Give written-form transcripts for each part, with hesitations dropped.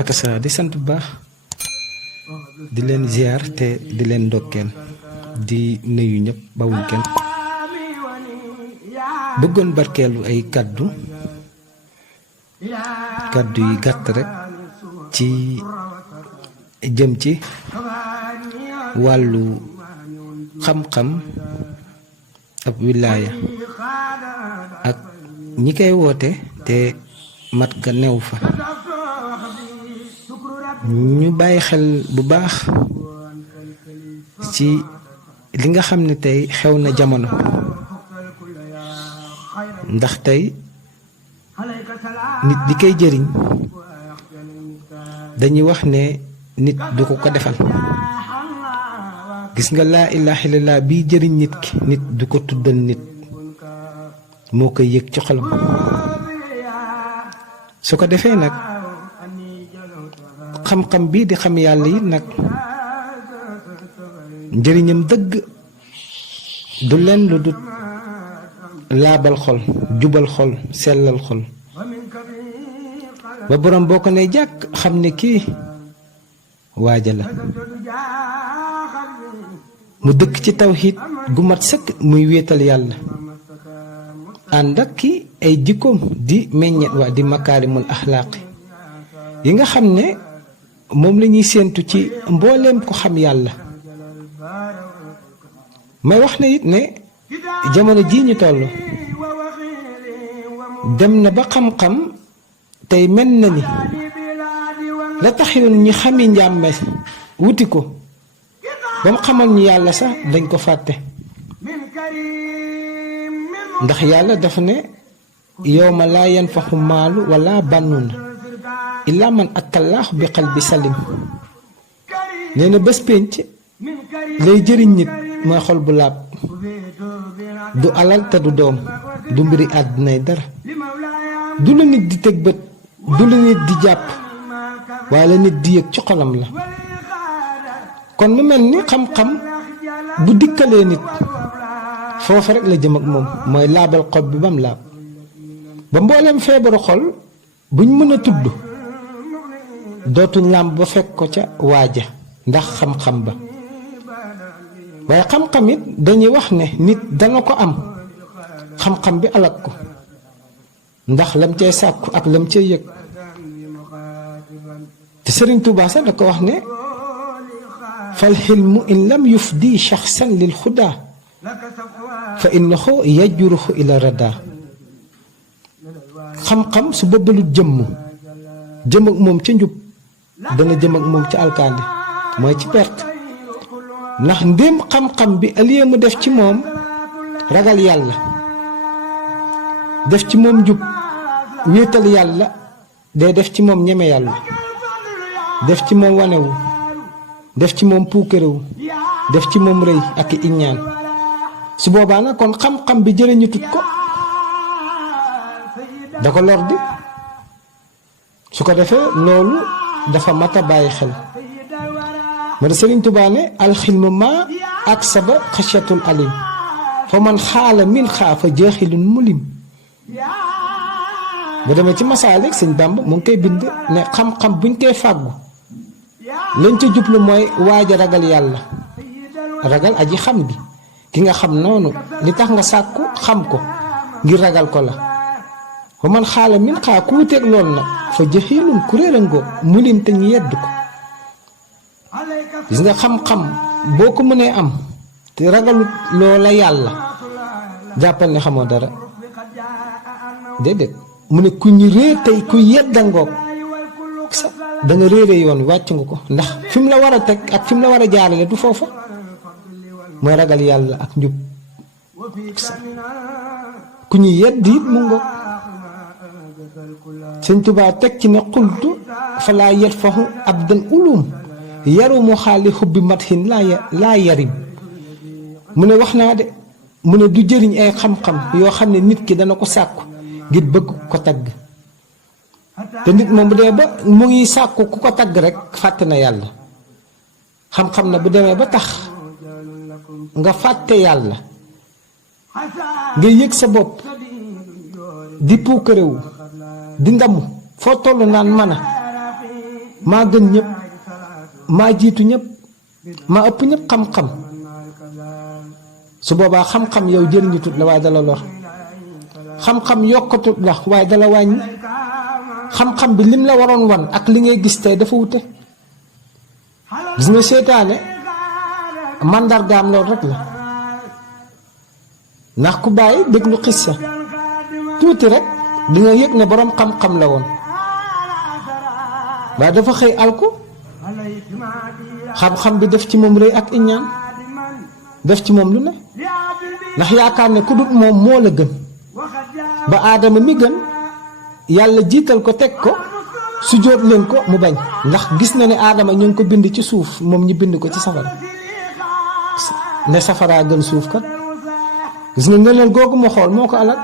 akasa di sant bu baax di leen ziar te di leen ndokkeel di nuyu ñëpp bawuñ kenn bëggoon barkeelu ay kaddu yi gàtt rek ci jëm ci wàllu xam-xam ak wilaaya ak ñi koy woote te mat ga new fa ñu bàyyi xel bu baax ci li nga xam ne tey xew na jamono ndax tey nit di koy jëriñ dañuy wax ne nit du ko defal gis nga laa ilaaha illallaah bii jëriñ nit ki nit du ko tuddal nit moo koy yëg ci xolam su ko defee nag xam-xam bii di xam yàlla yi nag njëriñam dëgg du leen lu dut laabal xol jubal xol sellal xol ba borom boo ko ne jàkk xam ne kii waaja la mu dëkk ci tawxiid gu mat sëkk muy wéetal yàlla ànd ak ki ay jikkoom di meññet waa di makaarimul axlaaqi yi nga xam ne moom la ñuy séentu ci mbooleem ko xam yàlla may wax na it ne jamono jii ñu toll dem na ba xam-xam tey mel na ni la taxoon ñi xami njàmme wuti ko ba mu xamal ñu yàlla sax dañ ko fàtte ndax yàlla dafa ne yawma laa yanfaxu maalu wala bànnuuna illaa man atallaahu bi qalbi salim nee na bés pénc lay jëriñ nit mooy xol bu laab du alal te du doom du mbiri àddinay dara du la nit di teg bët du la nit di jàpp waaye la nit di yëg ci xolam la kon mu mel ni xam-xam bu dikkalee nit foofa rek la jëm ak moom mooy laabal xol bi bam laab ba mbooleem feebaru xol buñ mën a tudd dootuñ làmb ba fekk ko ca waaja ndax xam-xam ba waaye xam-xam it dañuy wax ne nit dana ko am xam-xam bi alak ko ndax lam cay sàkku ak lam cay yëg te Sëriñ Tuubaa sax da ko wax ne fal xilmu in lam yufdi shaxsan lil xudaa fa innahu yajruhu ila rada xam-xam su bëbbalut jëm ak moom ca njub dana jëm ak moom ca alkaandi mooy ci perte ndax ndéem xam-xam bi aliye mu def ci moom ragal yàlla def ci moom njub wéetal yàlla day def ci moom ñeme yàlla def ci moom wanewu def ci moom puukarewu def ci moom rëy ak iññaan su boobaa nag kon xam-xam bi jëriñu tut ko da ko lor di su ko defee loolu dafa mat a bàyyi xel ma da Sëriñ Tuubaa ne alxilmu ma ak saba xasyatul alim fa man xaala min xaafa jeexilun mulim ba demee ci masaalik sëñ Bàmba mu ngi koy bind ne xam-xam buñ koy fàggu lañ ca jublu mooy waaja ragal yàlla ragal aji xam gi ki nga xam noonu li tax nga sàkku xam ko ngir ragal ko la fa man xaala min xaa ku wuteeg loolu nag fa jëxiilun kuréelan goog mulim te ñu yedd ko gis nga xam-xam boo ko mënee am te ragalut loola yàlla jàppal ne xamoo dara déedéet mu ne ku ñu réer tey ku yedda ngoog da nga réere yoon wàcc nga ko ndax fi mu la war a teg ak fi mu la war a jaarale du foofa mooy ragal yàlla ak njub ku ñu yedd it mu ngoog Sëñ Tuubaa teg ci ne xultu fa laa yet faxu abdan ulum yarumu xaali xubbi matxin laa yarim mu ne wax naa de mu ne du jëriñ ay xam-xam yoo xam ne nit ki dana ko sàkku ngir bëgg ko tagg te nit moom bu dee ba mu ngi sàkku ku ko tagg rek fàtte na yàlla xam-xam na bu demee ba tax nga fàtte yàlla nga yëg sa bopp di puukarewu di ndamu foo toll naan mana maa gën ñëpp maa jiitu ñëpp maa ëpp ñëpp xam-xam su boobaa xam-xam yow jëriñu tut la waaye dala lor xam-xam yokkatut la waaye dala wàññi xam-xam bi lim la waroon wan ak li ngay gis tey dafa wute gis nga seytaane màndargaam loolu rek la ndax ku bàyyi déglu xissa tuuti rek di nga yëg ne boroom xam-xam la woon waaye dafa xëy alku xam-xam bi def ci moom rëy ak iñaan def ci moom lu ne ndax yaakaar ne ku dut moom moo la gën ba aadama mi gën yàlla jiital ko teg ko su jóot leen ko mu bañ ndax gis na ne aadama ñu ngi ko bind ci suuf moom ñu bind ko ci safara ne safaraa gën suuf kat gis nga ngëneel googu ma xool moo ko alal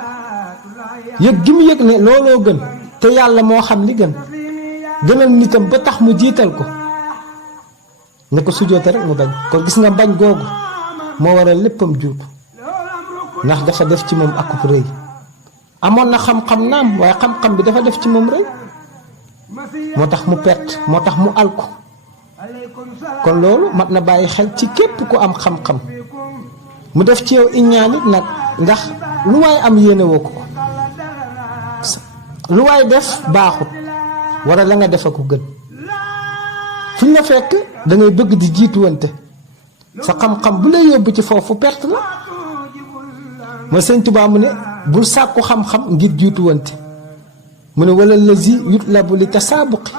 yëg gi mu yëg ne looloo gën te yàlla moo xam li gën gënal nitam ba tax mu jiital ko ne ko sujjóote rek mu bañ kon gis nga bañ googu moo waral léppam juutu ndax dafa def ci moom akub rëy amoon na xam-xam naam waaye xam-xam bi dafa def ci moom rëy moo tax mu perte moo tax mu alku kon loolu mat na bàyyi xel ci képp ku am xam-xam mu def ci yow iñaan it nag ndax lu waay am yéene woo ko lu waay def baaxut wara la nga defe ko gën fuñ la fekk da ngay bëgg di jiituwante sa xam-xam bu lay yóbbu ci foofu perte la mooy Sëñ Tuubaa mu ne bul sàkku xam-xam ngir jiituwante mu ne wala lazi yutlabu li tasaabuqi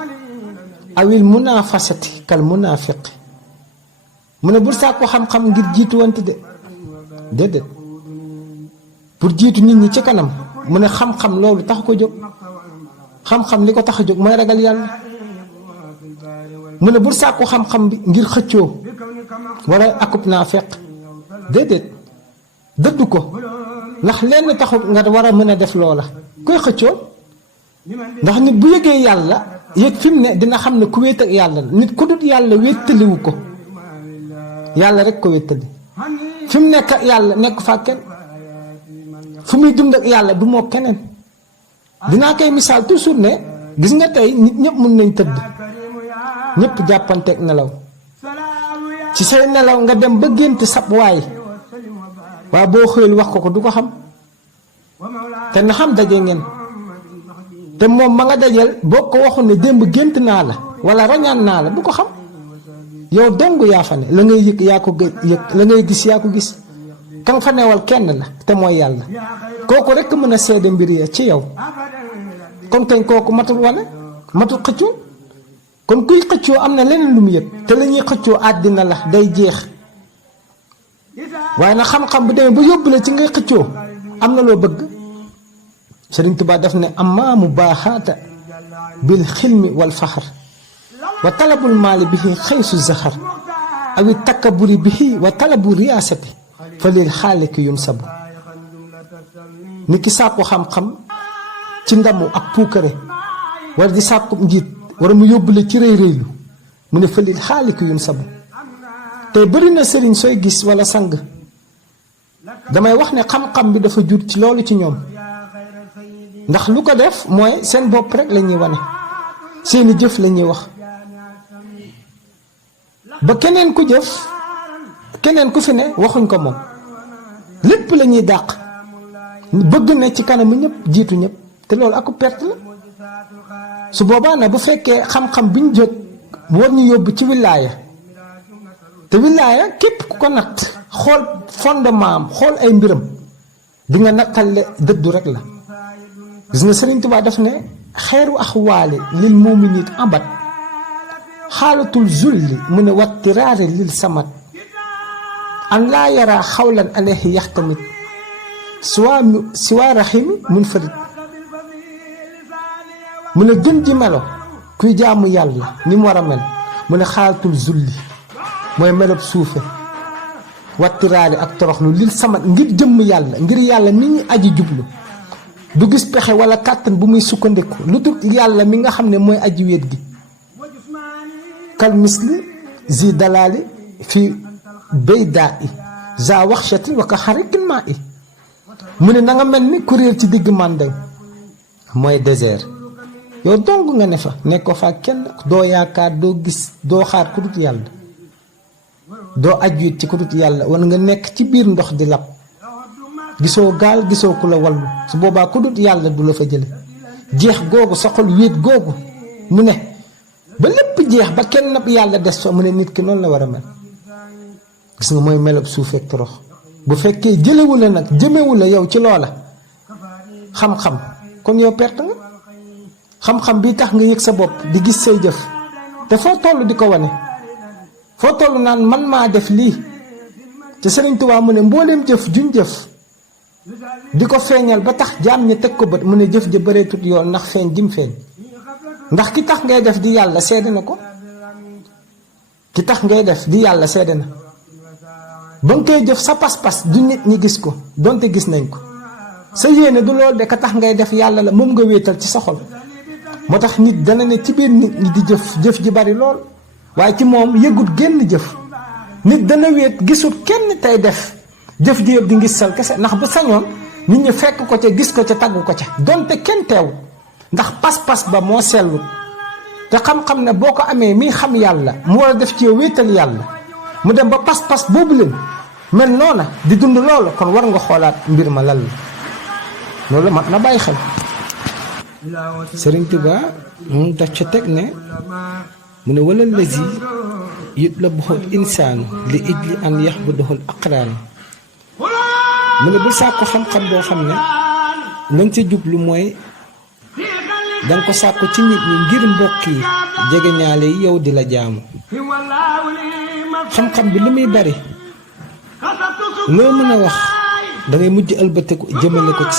awil munaafasati kal munaafiqi mu ne bul sàkku xam-xam ngir jiituwante de déedéet pour jiitu nit ñi ci kanam mu ne xam-xam loolu tax ko jóg xam-xam li ko tax a jóg mooy ragal yàlla mu ne bul sàkku xam-xam bi ngir xëccoo wala akub naa fekk déedéet dëddu ko ndax lenn taxut nga war a mën a def loola koy xëccoo ndax nit bu yëgee yàlla yëg fi mu ne dina xam ne ku wéet ak yàlla nit ku dut yàlla wéttaliwu ko yàlla rek ko wéttali fi mu nekk ak yàlla nekk fa kenn fu muy dund ak yàlla du moo keneen dinaa koy misaal toujours ne gis nga tey nit ñëpp mën nañ tëdd ñëpp jàppanteeg nelaw ci say nelaw nga dem ba gént sab waay waaye boo xëyul wax ko du ko xam te na xam daje ngeen te moom ma nga dajal boo ko waxul ne démb gént naa la wala rañaan naa la du ko xam yow dong yaa fa ne la ngay yëg yaa ko yëg la ngay gis yaa ko gis kan fa newal kenn la te mooy yàlla kooku rekk mën a seede mbir ya ci yow kon kañ kooku matul wane matul xëccoo kon kuy xëccoo am na leneen lu mu yëg te la ñuy xëccoo àddina la day jeex waaye nag xam-xam bu demee ba yóbbu la ci ngay xëccoo am na loo bëgg Sëriñ Tuubaa daf ne amma mubaahaata bil xilmi wal faxar wa talabul maali bihi xaysu zaxar awi takkaburi bihi wa talabu riyaasati fa lil xaaliki yunsabu ni ki sàkku xam-xam ci ndamu ak puukare war di sàkku njiit war mu yóbbule ci rëy rëylu mu ne fa lil xaaliki yunsabu tey bëri na sëriñ sooy gis wala sang damay wax ne xam-xam bi dafa jur ci loolu ci ñoom ndax lu ko def mooy seen bopp rek la ñuy wane seeni jëf la ñuy wax ba keneen ku jëf keneen ku fi ne waxuñ ko moom lépp la ñuy dàq bëgg ne ci kanamu ñëpp jiitu ñëpp te loolu aku perte la su boobaa nag bu fekkee xam-xam bi ñu jóg war ñu yóbbu ci wilaaya te wilaaya képp ku ko natt xool fondement am xool ay mbiram di nga nattale dëddu rek la gis nga Sëriñ Tuubaa daf ne xeeru axwaali lil mu'miniin abat xaalatul zulli mu ne wattiraari lil samat an laa yara xawlan alayhi yaxtamit siwaa raximi munfarid mu ne gën ji melo kuy jaamu yàlla ni mu war a mel mu ne xaalatul zulli mooy melob suufe wattiraari ak toroxlu lil samat ngir jëmm yàlla ngir yàlla mi ñu aji jublu du gis pexe wala kàttan bu muy sukkandiku lu dul yàlla mi nga xam ne mooy aji wéet gi kal misli zi dalaali fi baydaa i za waxshati wa ka xarikin maa i mu ne na nga mel ni kuréel ci digg màndañ mooy désert yow dong nga ne fa nekkoo fa kenn doo yaakaar doo gis doo xaar ku dut yàlla doo aju it ci ku dut yàlla wala nga nekk ci biir ndox di lab gisoo gaal gisoo ku la wallu su boobaa ku dut yàlla du la fa jële jeex googu sa xol wéet googu mu ne ba lépp jeex ba kenn nab yàlla des fa mu ne nit ki noonu la war a mel gis nga mooy melob suufeek torox bu fekkee jëlewu la nag jëmewu la yow ci loola xam-xam kon yow perte nga xam-xam bii tax nga yëg sa bopp di gis say jëf te foo toll di ko wane foo toll naan man maa def lii te Sëriñ Tuubaa mu ne mbooleem jëf juñ jëf di ko feeñal ba tax jaam ñi teg ko bët mu ne jëf ja bëreetut yoon ndax feeñ jim feeñ ndax ki tax ngay def di yàlla seede na ko ki tax ngay def di yàlla seede na ba nga koy jëf sa pas-pas du nit ñi gis ko donte gis nañ ko sa yéene du loolu de ka tax ngay def yàlla la moom nga wéetal ci sa xol moo tax nit dana ne ci biir nit ñi di jëf ji bari lool waaye ci moom yëgut génn jëf nit dana wéet gisul kenn tey def jëf ji yëpp di ngisal kese ndax bu sañoon nit ñi fekk ko ca gis ko ca taggu ko ca donte kenn teew ndax pas-pas ba moo sellut te xam-xam ne boo ko amee miy xam yàlla mu war a def ci yow wéetal yàlla mu dem ba pas-pas boobu leen mel noona di dund loolu kon war nga xoolaat mbir ma lan la loolu mat na bàyyi xel. Sëriñ Tuubaa mu daf ca teg ne mu ne wala lazi yutlabuhul insaanu li ijli an yaxbuduhul aqraan mu ne bul sàkku xam-xam boo xam ne lañ ca jublu mooy danga ko sàkku ci nit ñi ngir mbokk yi jege ñaale yi yow di la jaamu xam-xam bi li muy bari loo mën a wax dangay mujj ëlbatiku jëmale ko ci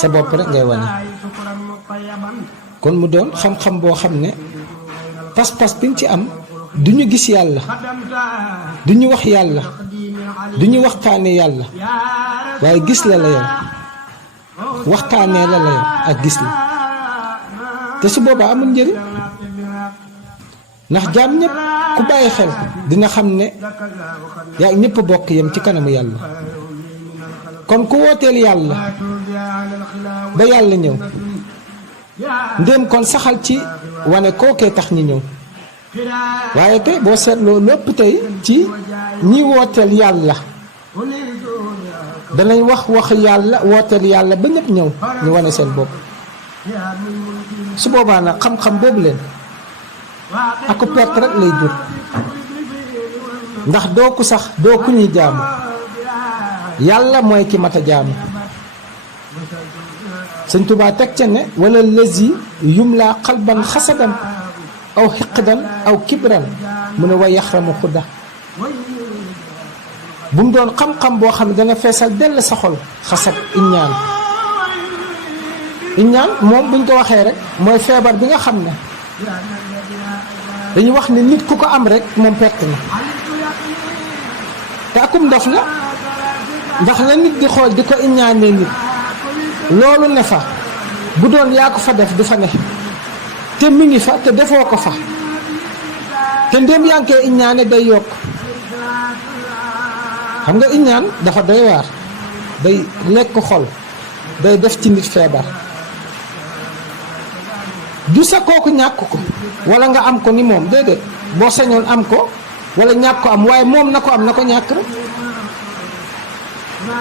sa bopp rek ngay wane kon mu doon xam-xam boo xam ne pas-pas bi nga ci am du ñu gis yàlla du ñu wax yàlla du ñu waxtaane yàlla waaye gis la yow waxtaanee la yow ak gis la te su boobaa amul njëriñ ndax jaam ñëpp ku bàyyi xel dina xam ne yaa ñëpp bokk yem ci kanamu yàlla kon ku wooteel yàlla ba yàlla ñëw ndéem kon saxal ci wane kookee tax ñi ñëw waaye te boo seetloo lépp tey ci ñi wooteel yàlla danañ wax yàlla wooteel yàlla ba ñëpp ñëw ñu wane seen bopp su boobaa nag xam-xam boobu leen ak ko perte rek lay jur ndax doo ku sax doo ku ñuy jaamu yàlla mooy ki mat a jaamu Sëñ Tuubaa teg ca ne wala lazi yumla xalban xasadan aw xiqdan aw kibran mu ne wa yaxramu xudda bu mu doon xam-xam boo xam ne dana feesal dell sa xol xasab iññaan moom buñ ko waxee rek mooy feebar bi nga xam ne dañu wax ne nit ku ko am rek moom perte na te akum ndof la ndax la nit di xool di ko iññaanee nit loolu ne fa bu doon yaa ko fa def du fa ne te mi ngi fa te defoo ko fa te ndéem yaa ngi koy iññaane day yokk xam nga iññaan dafa doy waar day lekk xol day def ci nit feebar du sa kooku ñàkk ko wala nga am ko ni moom déedéet boo sañoon am ko wala ñàkk ko am waaye moom na ko am na ko ñàkk rek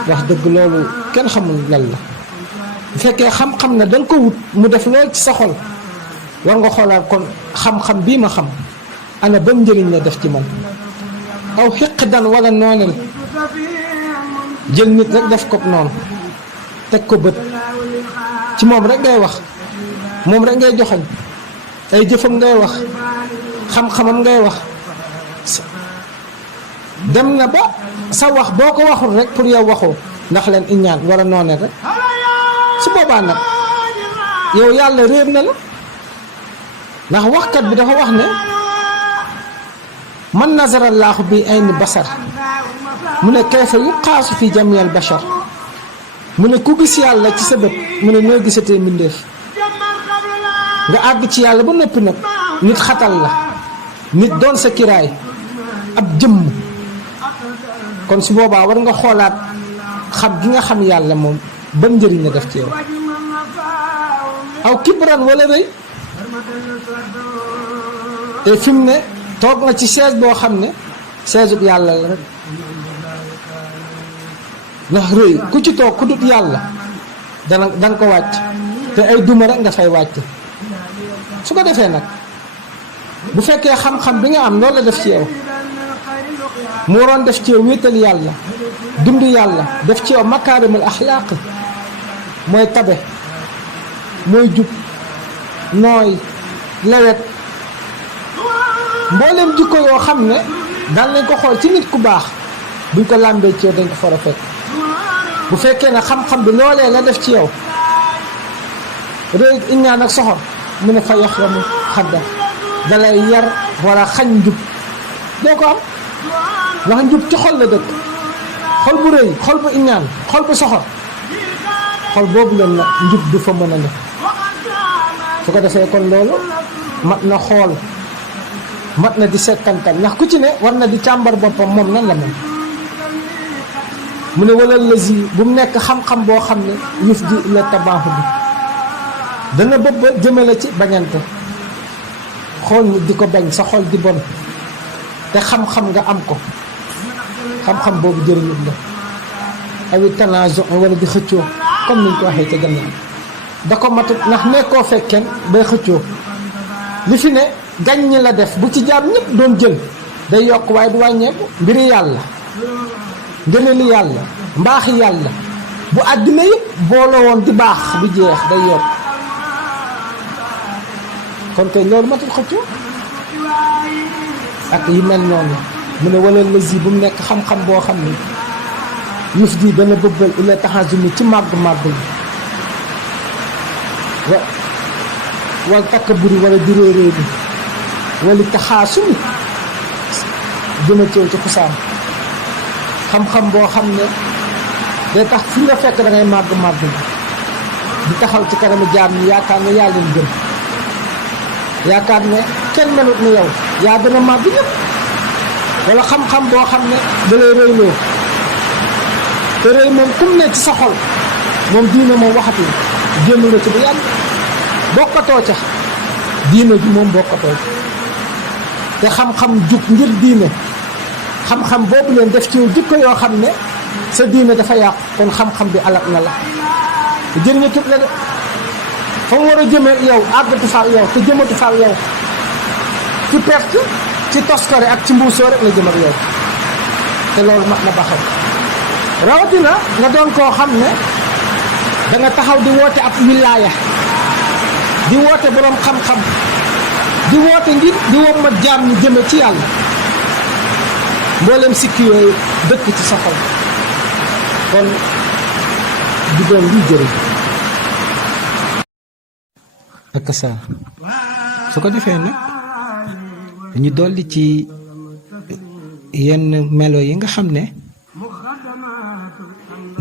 wax dëgg loolu kenn xamul lan la bu fekkee xam-xam na danga ko wut mu def loolu ci sa xol war nga xoolaat kon xam-xam bii ma xam ana ban njëriñ la def ci man aw xiq dan wala nooneel jël nit rek def ko noonu teg ko bët ci moom rek ngay wax moom rek ngay joxoñ ay jëfam ngay wax xam-xamam ngay wax dem na ba sa wax boo ko waxul rek pour yow waxoo ndax leen iñaan wala nooneel rek su boobaa nag yow yàlla réer na la ndax waxkat bi dafa wax ne man nazarallaahu bi ayni basar mu ne kayfa yuqaasu fi jamiyal bashar mu ne ku gis yàlla ci sa bët mu ne noo gisatee mbindéef nga àgg ci yàlla ba noppi nag nit xatal la nit doon sa kiraay ab jëmm kon su boobaa war nga xoolaat xam gi nga xam yàlla moom ban njëriñ la def ci yow aw kibran wala rëy te fi mu ne toog nga ci chaise boo xam ne chaise bu yàlla la rek ndax rëy ku ci toog ku dut yàlla danga ko wàcc te ay duma rek nga fay wàcc. su ko defee nag bu fekkee xam-xam bi nga am loolu la def ci yow mu waroon def ci yow wéetal yàlla dund yàlla def ci yow makaarimul axlaaq mooy tabe mooy jub nooy lewet mboolem jikko yoo xam ne daan nañ ko xool ci nit ku baax buñ ko làmbee ci yow dañ ko fara fekk. bu fekkee ne xam-xam bi loolee la def ci yow réy iñaan ak soxor mu ne fa yox la mu xaddam dalay yar wala xañ njub doo ko am ndax njub ci xol la dëkk xol bu rëy xol bu iñaan xol bu soxor xol boobu leen na njub du fa mën a ne. su ko defee kon loolu mat na xool mat na di settantal ndax ku ci ne war na di càmbar boppam moom nan la mel. mu ne wala lësi bu mu nekk xam-xam boo xam ne yëf ji la tabaaxu bi dana bëgg jëmale ci bañante xool nit di ko bañ sa xol di bon te xam-xam nga am ko xam-xam boobu jëriñut la awit tanaazo wala di xëccoo comme niñ ko waxee ca gannaaw da ko matut ndax nekkoo fekkeen bay xëccoo li fi ne gañ ñi la def bu ci jaam ñëpp doon jël day yokk waaye du wàññeeku mbiri yàlla ngëneeli yàlla mbaaxi yàlla bu àddina yëpp booloo woon di baax du jeex day yokk kon kay loolu matul xëccoo ak yi mel noonu mu ne wala lësi bu mu nekk xam-xam boo xam ne yëf ji dana bëbbal ila taxasumi ci màgg-màgg bi wal takkaburi wala di réeréer bi wala taxaasumi jëma cëw ci xusaan xam-xam boo xam ne day tax fi nga fekk da ngay màgg-màgg di taxaw ci kanamu jaam ñi yaakaar ne yaa leen gën yaakaar ne kenn melut ni yow yaa gën a màgg ñëpp wala xam-xam boo xam ne da lay rëyloo te rëy moom kum ne ci sa xol moom diine moom waxatu génn nga ci bu yàgg bokkatoo ca diine ji moom bokkatoo ca te xam-xam jug ngir diine xam-xam boobu leen def ci jikko yoo xam ne sa diine dafa yàqu kon xam-xam bi alal na la jëriñu tut la de fa mu war a jëme yow àggatu fa yow te jëmatu fa yow ci perte ci toskore ak ci mbuusoo rek la jëm ak yow te loolu mat na ba xam rawatina nga doon koo xam ne da nga taxaw di woote ab wilaaya di woote boroom xam-xam di woote ngir di wommat jaam ñu jëme ci yàlla mboolem sikki yooyu dëkk ci sa xol kon di doon luy jëriñ ak sa su ko defee nag ñu dolli ci yenn melo yi nga xam ne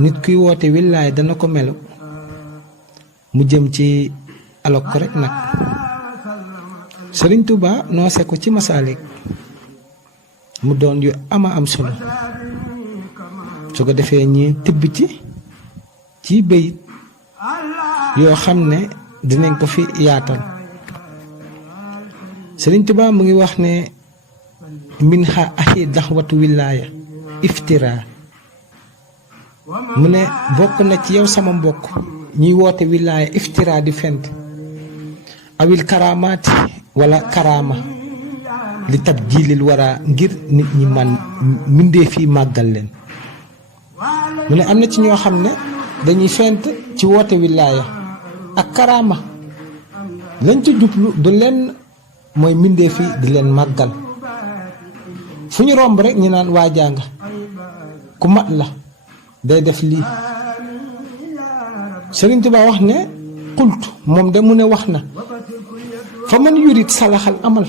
nit kuy woote willaay dana ko melo mu jëm ci alok ko rek nag Sëriñ Tuuba noose ko ci Masaalik mu doon yu ama am solo su ko defee ñi tibb ci bayit yoo xam ne dinañ ko fi yaatal Sëriñ Tuuba mu ngi wax ne min ha ahi daxwatu willaaya iftira mu ne bokk na ci yow sama mbokk ñuy woote willaaya iftira di fent awil karamaati wala karama li tab jiilil wara ngir nit ñi man mindee fii màggal leen mu ne am na ci ñoo xam ne dañuy fent ci woote willaaya ak karama lañ ci jublu du leen mooy mindee fii di leen màggal fu ñu romb rek ñu naan waajanga ku mat la day def lii Sëriñ Tuubaa wax ne qultu moom de mu ne wax na fa man yurit salaxal amal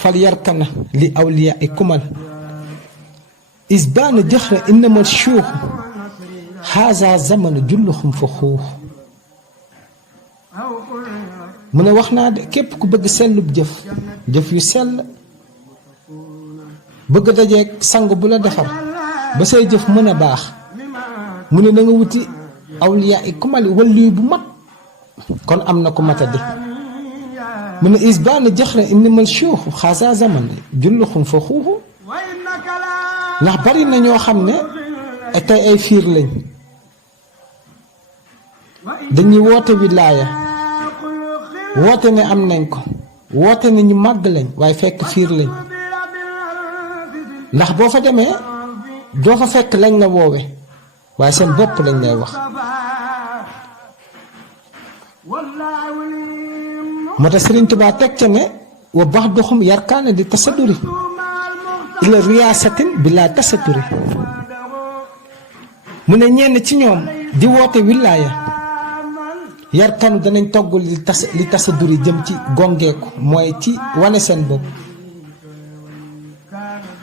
fal yarkana li awliya i kumal isbaana jëxra innama shuuxu haza zamanu julluxum fa xuux mu ne wax naa de képp ku bëgg sellub jëf yu sell bëgg dajeeg sang bu la defar ba say jëf mën a baax mu ne da nga wuti awliya i kumali walliyu bu mag kon am na ku matadi mu ne isbaana jaxra innimal shuuxu xaasa zaman julluxum fa xuuxu ndax bari na ñoo xam ne tey ay fiir lañ dañuy woote wilaaya woote ne am nañ ko woote ne ñu màgg lañ waaye fekk fiir lañ ndax boo fa demee doo fa fekk lañ la woowe waaye seen bopp lañ lay wax moo tax Sëriñ Tuubaa teg ca ne wa baxduhum yarkaana di tasaduri ila riyaasatin bi laa tasaduri mu ne ñenn ci ñoom di woote wilaaya yarkanu danañ togg li tasaduri jëm ci gongeeku mooy ci wane seen bopp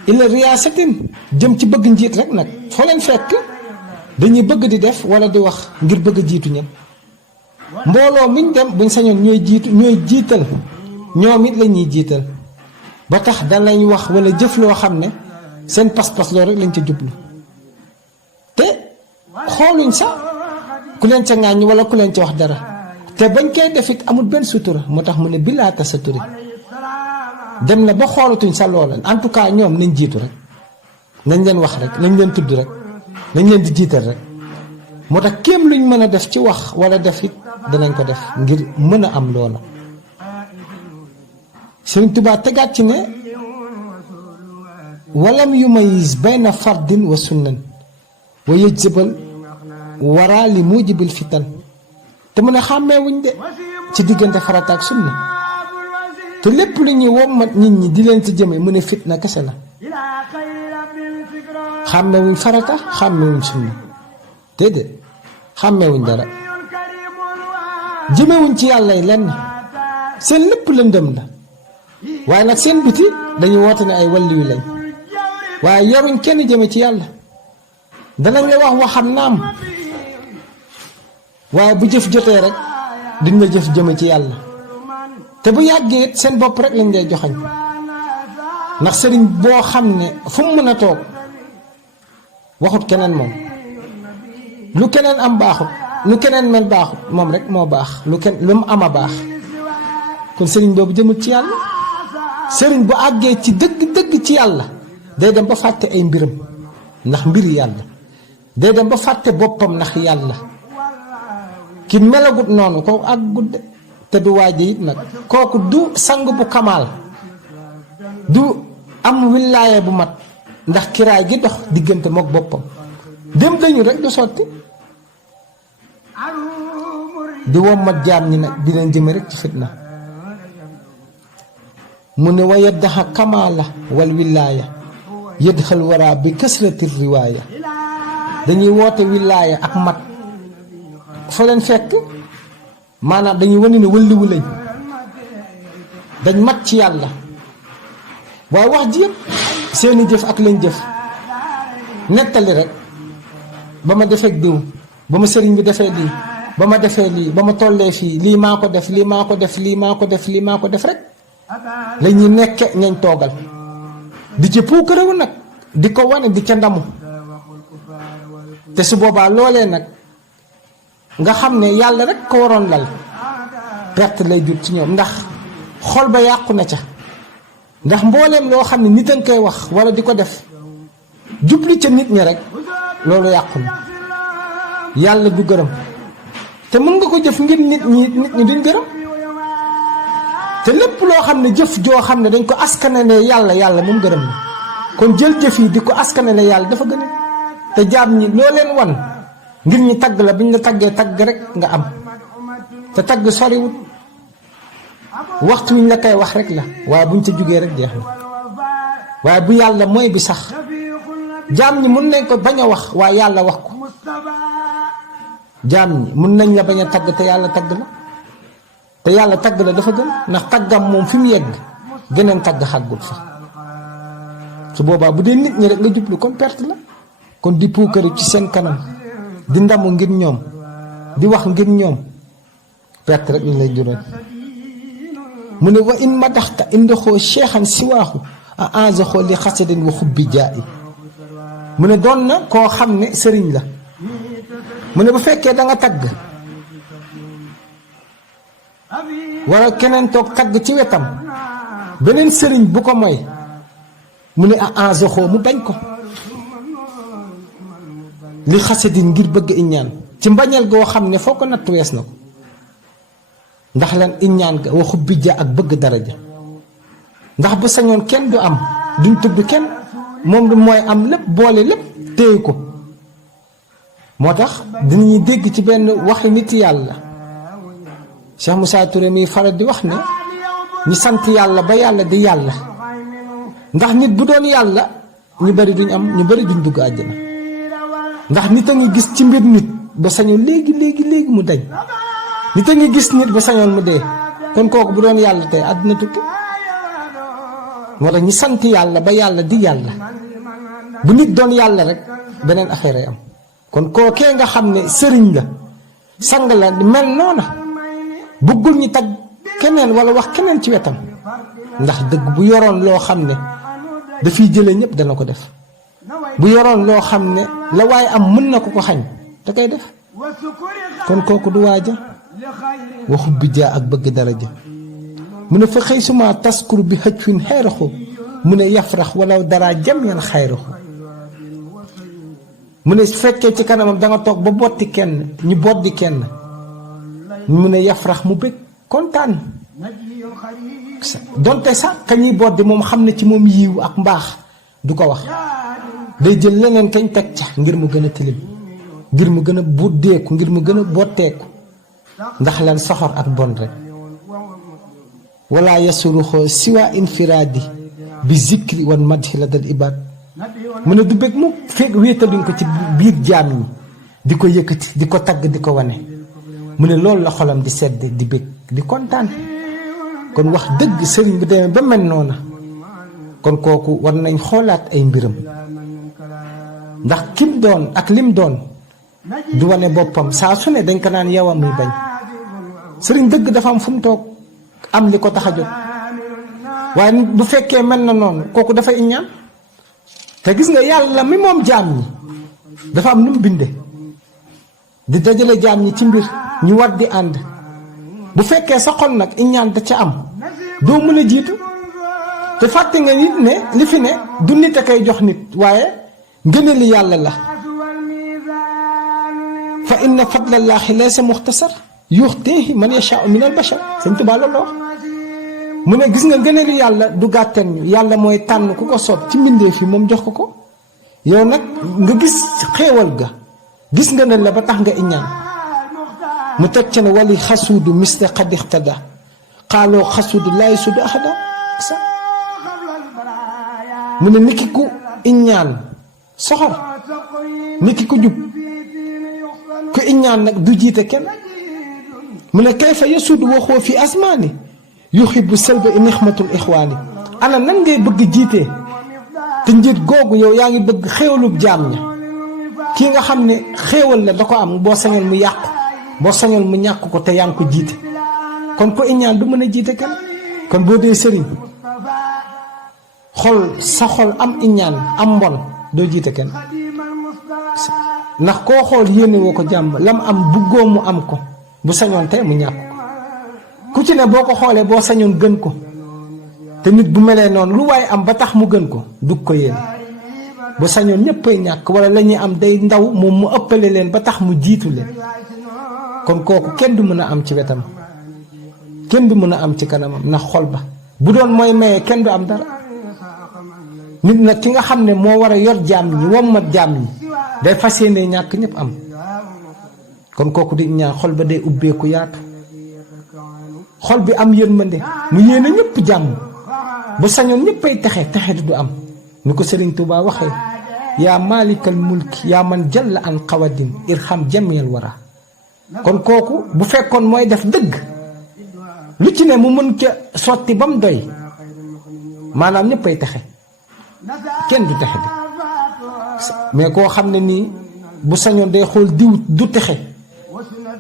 ila riyaasatin jëm ci bëgg njiit rek nag foo leen fekk dañuy bëgg di def wala di wax ngir bëgg a jiitu ñëpp mbooloo miñ dem buñ sañoon ñooy jiital ñoom it la ñuy jiital ba tax danañ wax wala jëf loo xam ne seen pas-pas loolu rek lañ ca jublu te xooluñ sax ku leen ca ŋàññ wala ku leen ca wax dara te bañ koy def it amul benn sutura moo tax mu ne bilaa tasaturi dem na ba xoolatuñ sa loola en tout cas ñoom nañ jiitu rek nañ leen wax rek nañ leen tudd rek nañ leen di jiital rek moo tax kéem luñ mën a def ci wax wala def it danañ ko def ngir mën a am loola. Sëriñ Tuubaa tegaat ci ne walam yumayyiz bayna fardin wa sunnan wa yajzibal wara li mujibil fitan te mu ne xàmmeewuñ de ci diggante farata ak sunna te lépp lu ñuy wommat nit ñi di leen ci jëme mu ne fitna kese la xàmmewuñ farata xàmmewuñ sunna déedéet xàmmewuñ dara jëmewuñ ci yàlla yi lenn seen lépp lëndëm la waaye nag seen biti dañuy woote ne ay wàlliyu lañ waaye yaruñ kenn jëme ci yàlla danañ la wax waxam naam waaye bu jëf jotee rek duñ la jëf jëme ci yàlla te bu yàggee it seen bopp rek lañ lay joxañ ndax sëriñ boo xam ne fu mu mën a toog waxut keneen moom lu keneen am baaxut lu keneen mel baaxut moom rek moo baax lu mu am a baax kon sëriñ boobu jëmul ci yàlla sëriñ bu àggee ci dëgg ci yàlla day dem ba fàtte ay mbiram ndax mbiri yàlla day dem ba fàtte boppam ndax yàlla ki melagut noonu kooku àggut de te du waaje it nag kooku du sang bu kamaal du am willaaya bu mat ndax kiraay gi dox diggante mook boppam dem dañu rek du sotti di wommat jaam ñi nag di leen jëme rek ci fitna mu ne wa yaddaxa kamaala wal willaaya yadxal wara bi kasrati riwaaya dañuy woote willaaya ak mat fa leen fekk maanaam dañuy wane ne wëlliwu lañ dañ mat ci yàlla waaye wax ji yëpp seeni jëf ak lañ jëf nettali rek ba ma defeek diw ba ma sëriñ bi defee lii ba ma defee lii ba ma tollee fii lii maa ko def lii maa ko def lii maa ko def lii maa ko def rek la ñuy nekke ñañ toogal di ci puukarewu nag di ko wane di ca ndamu te su boobaa loolee nag nga xam ne yàlla rek ko waroon lal perte lay jur ci ñoom ndax xol ba yàqu na ca ndax mbooleem loo xam ne nit a nga koy wax wala di ko def jubli ca nit ñi rek loolu yàqu na yàlla du gërëm te mën nga ko jëf ngir nit ñi duñ gërëm te lépp loo xam ne jëf joo xam ne dañ ko askanale yàlla moom gërëm na kon jël jëf yi di ko askanale yàlla dafa gën a te jaam ñi loo leen wan ngir ñu tagg la biñ la taggee tagg rek nga am te tagg soriwut waxtu wiñ la koy wax rek la waaye buñ ca jugee rek jeex na waaye bu yàlla mooy bi sax jaam ñi mun nañ ko bañ a wax waaye yàlla wax ko jaam ñi mun nañ la bañ a tagg te yàlla tagg la te yàlla tagg la dafa gën ndax taggam moom fi mu yegg geneen tagg xàggul fa su boobaa bu dee nit ñi rek la jublu kon perte la kon di puukari ci seen kanam di ndamu ngir ñoom di wax ngir ñoom perte rek ñu lay jural mu ne wa in madaxta indaxoo cheikhan siwaaxu a angexoo li xasadin wa xubbi jaa i mu ne doon na koo xam ne sëriñ la mu ne bu fekkee da nga tagg wala keneen toog tagg ci wetam beneen sëriñ bu ko moy mu ne enjoxoo mu bañ ko li xasadin ngir bëgg iñaan ci mbañeel goo xam ne foo ko natt wees na ko ndax lan iñaan ga waxu bijja ak bëgg daraja ndax bu sañoon kenn du am duñ tudd kenn moom du mooy am lépp boole lépp téye ko moo tax dinañuy dégg ci benn waxi nit yàlla Cheikh Moussa Touré mi faral di wax ne ñi sant yàlla ba yàlla di yàlla ndax nit bu doon yàlla ñu bari duñ am ñu bari duñ dugg àjjana ndax nit a ngi gis ci mbir nit ba sañoon léegi mu dañ nit a ngi gis nit ba sañoon mu dee kon kooku bu doon yàlla tey àddina tukki moo tax ñi sant yàlla ba yàlla di yàlla bu nit doon yàlla rek beneen affaire ay am kon kookee nga xam ne sëriñ la sang la mel noona bëggul ñi tag keneen wala wax keneen ci wetam ndax dëgg bu yoroon loo xam ne dafiy jële ñëpp dana ko def bu yoroon loo xam ne la waaye am mën na ko xañ da koy def kon kooku du waaja waxu bijjaa ak bëgg daraja mu ne fa xëy suma taskur bi xëj fin xeeraxu mu ne yafrax wala dara jam yan xayraxu mu ne su fekkee ci kanamam da nga toog ba botti kenn ñu boddi kenn mu ne yafrax mu bëgg kontaan donte sax ka ñuy boddi moom xam ne ci moom yiw ak mbaax du ko wax day jël leneen kañ teg ca ngir mu gën a tilim ngir mu gën a buddeeku ngir mu gën a botteeku ndax lan soxor ak bon rek wala yasuruxoo siwa infiraadi bi zikri wan madhi la dal ibaad mu ne du bëgg mu fekk wéetaluñ ko ci biir jaam ñi di ko yëkkati di ko tagg di ko wane mu ne loolu la xolam di sedd di bëgg di kontaan kon wax dëgg sëriñ bu demee ba mel noona kon kooku war nañ xoolaat ay mbiram ndax kim doon ak lim doon du wane boppam saa su ne dañ ko naan yow a muy bañ sëriñ dëgg dafa am fu mu toog am li ko tax a jóg waaye bu fekkee mel na noonu kooku dafa iñaan te gis nga yàlla mi moom jaam ñi dafa am nu mu binde di dajale jaam ñi ci mbir ñu war di ànd bu fekkee sa xol nag iñaan da ca am doo mën a jiitu te fàtte nga nit ne li fi ne du nit a koy jox nit waaye ngëneeli yàlla la fa inna fadlallaahi laysa muxtasar yuxtiihi man yashaau min al bashar Sëñ Tuubaa loolu la wax mu ne gis nga ngëneelu yàlla du gàtteen ñu yàlla mooy tànn ku ko soob ci mbindeef yi moom jox ko ko yow nag nga gis xéewal ga gis nga ne la ba tax nga iñaan mu teg ca ne wali xasuudu misle xad ixtada xaaloo xasuudu laay suudu axada sa mu ne niki ku iñaan soxor niki ku jub ku iñaan nag du jiite kenn mu ne kayfa yasuudu waxoo fi asmaani yuxibu selba i nixmatul ixwaani ana nan ngay bëgg jiitee te njiit googu yow yaa ngi bëgg xéewalub jaam ña kii nga xam ne xéewal la da ko am boo sañoon mu yàqu boo sañoon mu ñàkk ko te yaa ngi ko jiite kon ko iñaan du mën a jiite kenn kon boo dee sëriñ xol sa xol am iñaan am mbon doo jiite kenn ndax koo xool yéene woo ko jàmm lam am buggoo mu am ko bu sañoon tey mu ñàkk ko ku ci ne boo ko xoolee boo sañoon gën ko te nit bu melee noonu lu waaye am ba tax mu gën ko dug ko yéene bu sañoon ñëppay ñàkk wala la ñuy am day ndaw moom mu ëppale leen ba tax mu jiitu leen kon kooku kenn du mën a am ci wetam kenn du mën a am ci kanamam ndax xol ba bu doon mooy maye kenn du am dara nit nag ki nga xam ne moo war a yor jaam ñi wommat jaam ñi day fas yéene ñàkk ñëpp am kon kooku di ñaan xol ba day ubbeeku yaatu xol bi am yërmande mu yéene ñëpp jàmm bu sañoon ñëppay texe du am ni ko Sëriñ Tuubaa waxee yaa maalikal mulki yaa man jalla an xawadin irham jamiyal wara kon kooku bu fekkoon mooy def dëgg lu ci ne mu mën ca sotti ba mu doy maanaam ñëppay texe kenn du texe bi mais koo xam ne nii bu sañoon day xool diw du texe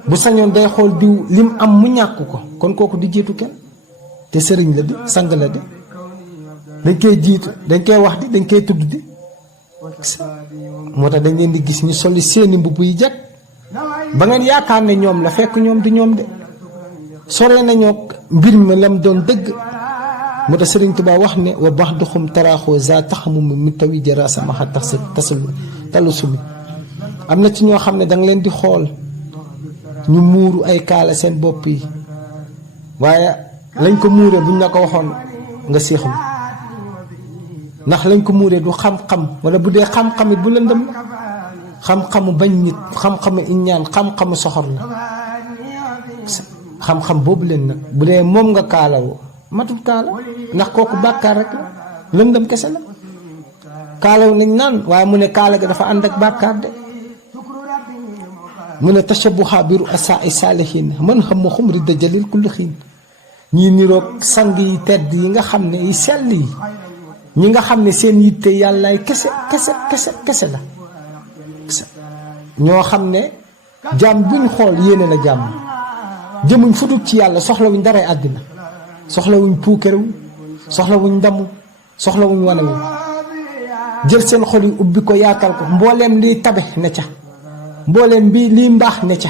bu sañoon day xool diw lim am mu ñàkk ko kon kooku di jiitu kenn te sëriñ la di sang la di dañ koy jiitu dañ koy wax di dañ koy tudd di moo tax dañ leen di gis ñu soli seeni mbubb yi jag ba ngeen yaakaar ne ñoom la fekk ñoom du ñoom de sore nañoo mbir mi lam doon dëgg. moo tax Sëriñ Tuubaa wax ne wa baxduxum taraaxoo za taxamum mi tawi jara sama xa talu sumi am na ci ñoo xam ne danga leen di xool ñu muuru ay kaala seen bopp yi waaye lañ ko muuree buñ la ko waxoon nga séexlu ndax lañ ko muuree du xam-xam wala bu dee xam-xamit bu lëndëm la xam-xamu bañ nit xam-xamu iññaan xam-xamu soxor la xam-xam boobu leen nag bu dee moom nga kaalawoo matul kaala ndax kooku bàkkaar rek la lëndëm kese la kaalaw nañ naan waaye mu ne kaala ga dafa ànd ak bàkkaar de mu ne tashabuha bi ru'asaa saalihiin man xam xum ridda jalil kulli xiin ñii niroog sang yi tedd yi nga xam ne yi sell yi ñi nga xam ne seen yitte yàllaay kese kese la ñoo xam ne jàmm buñ xool yéene la jàmm jëmuñ fudut ci yàlla soxlawuñ daray àddina soxlawuñ puukerewu soxlawuñ ndamu soxlawuñ wanewu jël seen xol yi ubbi ko yaatal ko mbooleem liy tabe ne ca mbooleem bi liy mbaax ne ca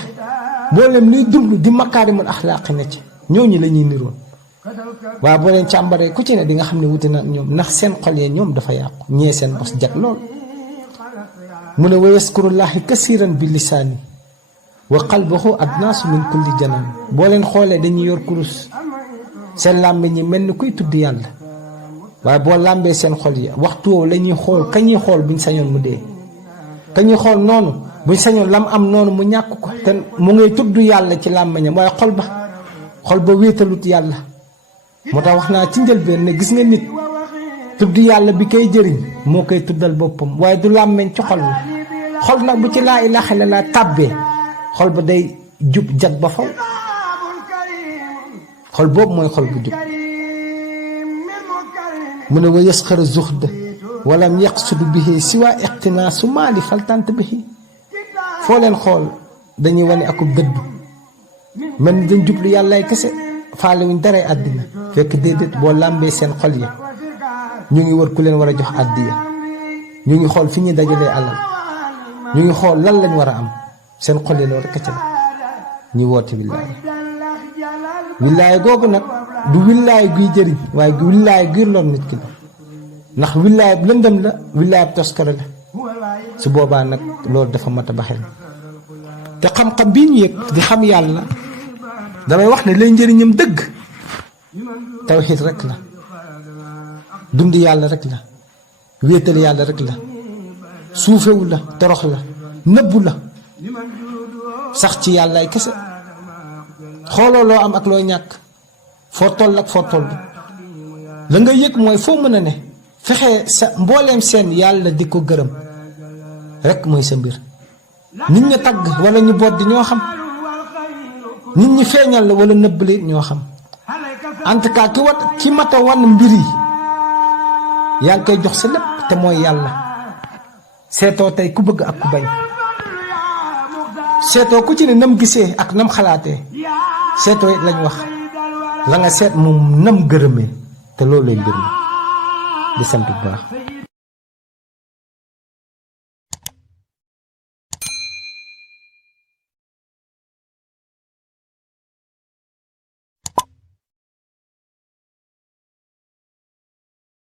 mbooleem liy dund di makaarimul axlaaq ne ca ñooñu la ñuy niroon waaye boo leen càmbaree ku ci ne di nga xam ne wuti na ñoom ndax seen xol yee ñoom dafa yàqu ñee seen bos jag lool mu ne wa yaskurullaahi kasiiran bi lisaani wa qalbuhu adnaasu min kulli janaan boo leen xoolee dañuy yor kurus seen làmbe ñi mel ni kuy tudd yàlla waaye boo làmbee seen xol yi waxtu woowu la ñuy xool kañuy xool buñ sañoon mu dee kañuy xool noonu buñ sañoon lam am noonu mu ñàkk ko te mu ngay tudd yàlla ci làmbañam waaye xol ba wéetalut yàlla moo tax wax naa ci njëlbeen ne gis nga nit tudd yàlla bi koy jëriñ moo koy tuddal boppam waaye du làmmeñ ci xol la xol nag bu ci laa ilaaha illallaah tàbbee xol ba day jub jag ba faw xol boobu mooy xol bu jub mu ne wa yasxara zuxd walam yaqsud bihi siwa iqtinaasu maali faltant bihi foo leen xool dañuy wane akub dëddu mel ni dañ jublu yàllaay kese faalewuñ daray àddina fekk déedéet boo làmbee seen xol yi ñu ngi wër ku leen war a jox àddiya ñu ngi xool fi ñuy dajalee alal ñu ngi xool lan lañ war a am seen xol yi loolu rekk la ñu woote willaay googu nag du willaay guy jëriñ waaye willaay guy lor nit ki la ndax willaay bu lëndëm la willaay bu toskare la su boobaa nag loolu dafa mat a baxel te xam-xam bii ñu yëg di xam yàlla damay wax ne lay njëriñam dëgg tawxiid rek la dund yàlla rek la wéetal yàlla rek la suufewu la torox la nëbbu la sax ci yàlla ay kese xooloo loo am ak looy ñàkk foo toll ak foo toll la nga yëg mooy foo mën a ne fexe sa mbooleem seen yàlla di ko gërëm rek mooy sa mbir nit ñi tagg wala ñu boot di ñoo xam nit ñi feeñal la wala nëbbali ñoo xam en tout cas ki mata wan mbir yi yaa ngi koy jox sa lépp te mooy yàlla seetoo tey ku bëgg ak ku bañ seetoo ku ci ne nam gisee ak nam xalaatee seetoo it lañ wax la nga seet moom nam gërëmee te loolu lay mbir mi di sant bu baax